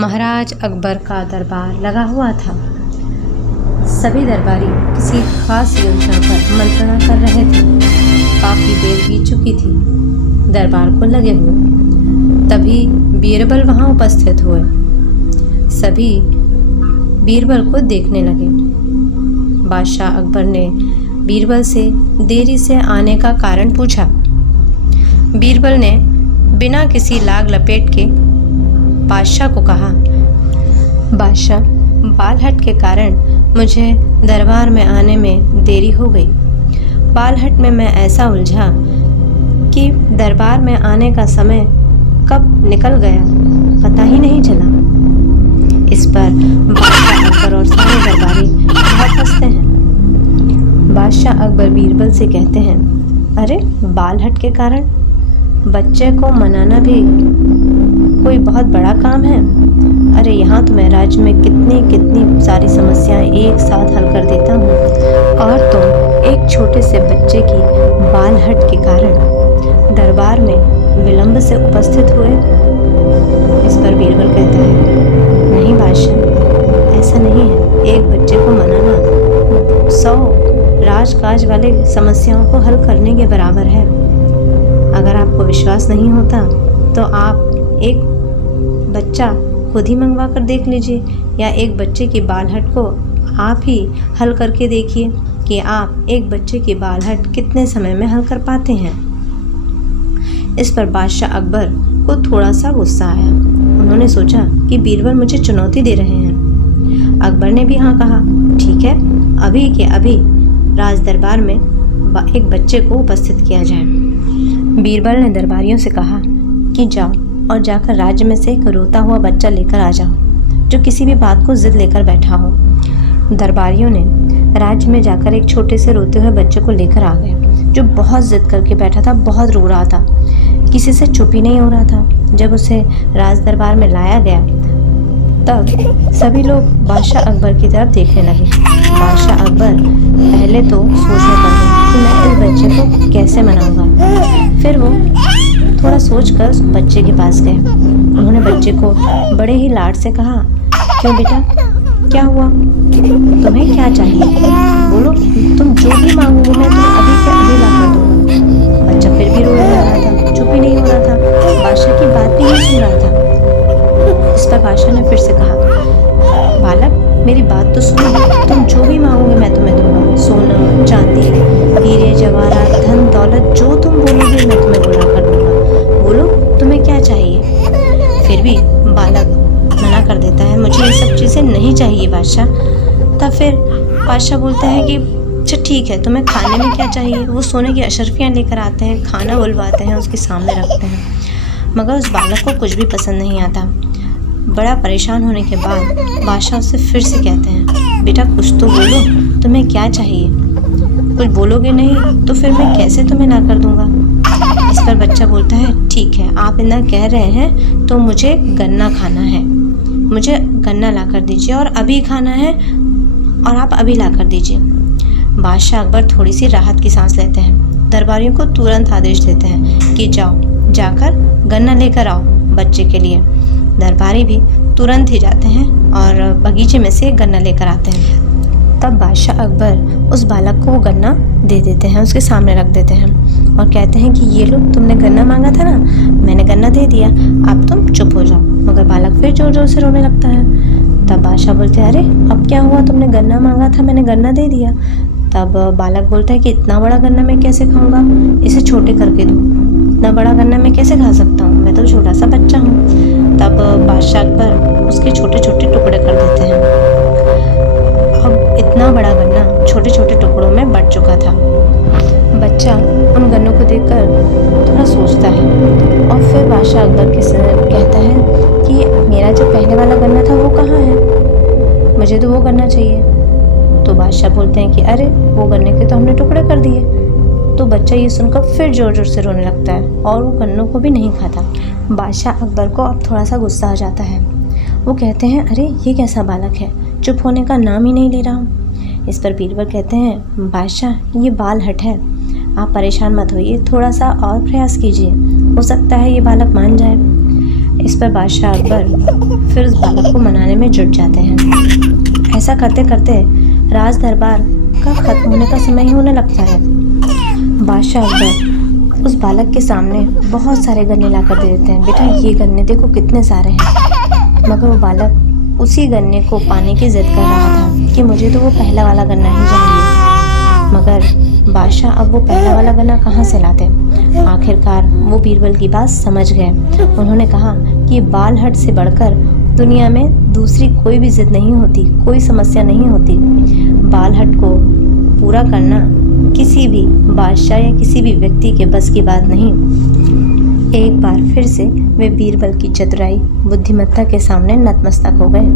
महाराज अकबर का दरबार लगा हुआ था। सभी दरबारी किसी खास योजना पर मंत्रणा कर रहे थे। काफ़ी देर बीत चुकी थी दरबार को लगे हुए। तभी बीरबल वहाँ उपस्थित हुए। सभी बीरबल को देखने लगे। बादशाह अकबर ने बीरबल से देरी से आने का कारण पूछा। बीरबल ने बिना किसी लाग लपेट के बादशाह को कहा, बादशाह, बालहट के कारण मुझे दरबार में आने में देरी हो गई। बालहट में मैं ऐसा उलझा कि दरबार में आने का समय कब निकल गया पता ही नहीं चला। इस पर बादशाह अकबर और सारे दरबारी बहुत हंसते हैं। बादशाह अकबर बीरबल से कहते हैं, अरे बालहट के कारण बच्चे को मनाना भी कोई बहुत बड़ा काम है। अरे यहाँ तो मैं राज्य में कितनी सारी समस्याएं एक साथ हल कर देता हूँ और तुम एक छोटे से बच्चे की बालहट के कारण दरबार में विलंब से उपस्थित हुए। इस पर बीरबल कहता है, नहीं बादशाह, ऐसा नहीं है। एक बच्चे को मनाना 100 राजकाज वाले समस्याओं को हल करने के बराबर है। अगर आपको विश्वास नहीं होता तो आप एक बच्चा खुद ही मंगवा कर देख लीजिए, या एक बच्चे की बालहट को आप ही हल करके देखिए कि आप एक बच्चे की बालहट कितने समय में हल कर पाते हैं। इस पर बादशाह अकबर को थोड़ा सा गुस्सा आया। उन्होंने सोचा कि बीरबल मुझे चुनौती दे रहे हैं। अकबर ने भी हाँ कहा, ठीक है, अभी के अभी राज दरबार में एक बच्चे को उपस्थित किया जाए। बीरबल ने दरबारियों से कहा कि जाओ और जाकर राज्य में से एक रोता हुआ बच्चा लेकर आ जाओ जो किसी भी बात को जिद लेकर बैठा हो। दरबारियों ने राज्य में जाकर एक छोटे से रोते हुए बच्चे को लेकर आ गए जो बहुत जिद करके बैठा था, बहुत रो रहा था, किसी से चुप ही नहीं हो रहा था। जब उसे राज दरबार में लाया गया तब सभी लोग बादशाह अकबर की तरफ देखने लगे। बादशाह अकबर पहले तो सोचने लगे कि मैं इस बच्चे को कैसे मनाऊंगा। फिर वो थोड़ा सोचकर उस बच्चे के पास गए। उन्होंने बच्चे को बड़े ही लाड से कहा, क्यों बेटा, क्या हुआ, तुम्हें क्या चाहिए, बोलो, तुम जो भी मांगोगे मैं तुम्हें अभी के अभी ला कर दूंगा। बच्चा फिर भी रोने लग रहा था, चुप ही नहीं हो रहा था, बादशाह की बात भी नहीं सुन रहा था। इस पर बादशाह ने फिर से कहा, बालक, मेरी बात तो सुनो, तुम जो भी मांगोगे मैं तुम्हें दूंगा। सोना, चांदी, हीरे जवाहरात, धन दौलत, जो तुम बोलोगे मैं तुम्हें बुला कर दूंगा। बोलो, तुम्हें क्या चाहिए। फिर भी बालक मना कर देता है, मुझे ये सब चीज़ें नहीं चाहिए बादशाह। तब फिर बादशाह बोलता है कि अच्छा ठीक है, तुम्हें खाने में क्या चाहिए। वो सोने की अशर्फियाँ लेकर आते हैं, खाना बुलवाते हैं, उसके सामने रखते हैं, मगर उस बालक को कुछ भी पसंद नहीं आता। बड़ा परेशान होने के बाद बादशाह उससे फिर से कहते हैं, बेटा कुछ तो बोलो, तुम्हें क्या चाहिए। कुछ बोलोगे नहीं तो फिर मैं कैसे तुम्हें ना कर दूंगा। इस पर बच्चा बोलता है, ठीक है, आप इतना कह रहे हैं तो मुझे गन्ना खाना है, मुझे गन्ना ला कर दीजिए और अभी खाना है और आप अभी ला कर दीजिए। बादशाह अकबर थोड़ी सी राहत की सांस लेते हैं। दरबारियों को तुरंत आदेश देते हैं कि जाओ, जाकर गन्ना लेकर आओ बच्चे के लिए। दरबारी भी तुरंत ही जाते हैं और बगीचे में से गन्ना लेकर आते हैं। तब बादशाह अकबर उस बालक को वो गन्ना दे देते हैं, उसके सामने रख देते हैं और कहते हैं कि ये लो, तुमने गन्ना मांगा था ना, मैंने गन्ना दे दिया, अब तुम चुप हो जाओ। मगर बालक फिर जोर जोर से रोने लगता है। तब बादशाह बोलते हैं, अरे अब क्या हुआ, तुमने गन्ना मांगा था, मैंने गन्ना दे दिया। तब बालक बोलता है कि इतना बड़ा गन्ना मैं कैसे खाऊंगा, इसे छोटे करके दो। इतना बड़ा गन्ना मैं कैसे खा सकता हूँ, मैं तो छोटा सा बच्चा हूँ। तब बादशाह अकबर उसके छोटे छोटे टुकड़े कर देते हैं। अब इतना बड़ा गन्ना छोटे छोटे टुकड़ों में बंट चुका था। बच्चा उन गन्नों को देखकर थोड़ा सोचता है और फिर बादशाह अकबर के सर कहता है कि मेरा जो पहले वाला गन्ना था वो कहाँ है, मुझे तो वो गन्ना चाहिए। तो बादशाह बोलते हैं कि अरे वो गन्ने के तो हमने टुकड़े कर दिए। तो बच्चा ये सुनकर फिर जोर जोर से रोने लगता है और वो गन्नों को भी नहीं खाता। बादशाह अकबर को अब थोड़ा सा गुस्सा आ जाता है। वो कहते हैं, अरे ये कैसा बालक है, चुप होने का नाम ही नहीं ले रहा। इस पर बीरबल कहते हैं, बादशाह ये बालहट है, आप परेशान मत होइए, थोड़ा सा और प्रयास कीजिए, हो सकता है ये बालक मान जाए। इस पर बादशाह अकबर फिर उस बालक को मनाने में जुट जाते हैं। ऐसा करते करते राज दरबार का खत्म होने का समय ही होने लगता है। बादशाह अकबर उस बालक के सामने बहुत सारे गन्ने लाकर दे देते हैं। बेटा ये गन्ने देखो कितने सारे हैं। मगर वो बालक उसी गन्ने को पाने की जिद कर रहा था कि मुझे तो वो पहला वाला गन्ना ही चाहिए। मगर बादशाह अब वो पहला वाला गन्ना कहाँ से लाते। आखिरकार वो बीरबल की बात समझ गए। उन्होंने कहा कि बालहट से बढ़कर दुनिया में दूसरी कोई भी जिद नहीं होती, कोई समस्या नहीं होती। बालहट को पूरा करना किसी भी बादशाह या किसी भी व्यक्ति के बस की बात नहीं। एक बार फिर से वे बीरबल की चतुराई बुद्धिमत्ता के सामने नतमस्तक हो गए।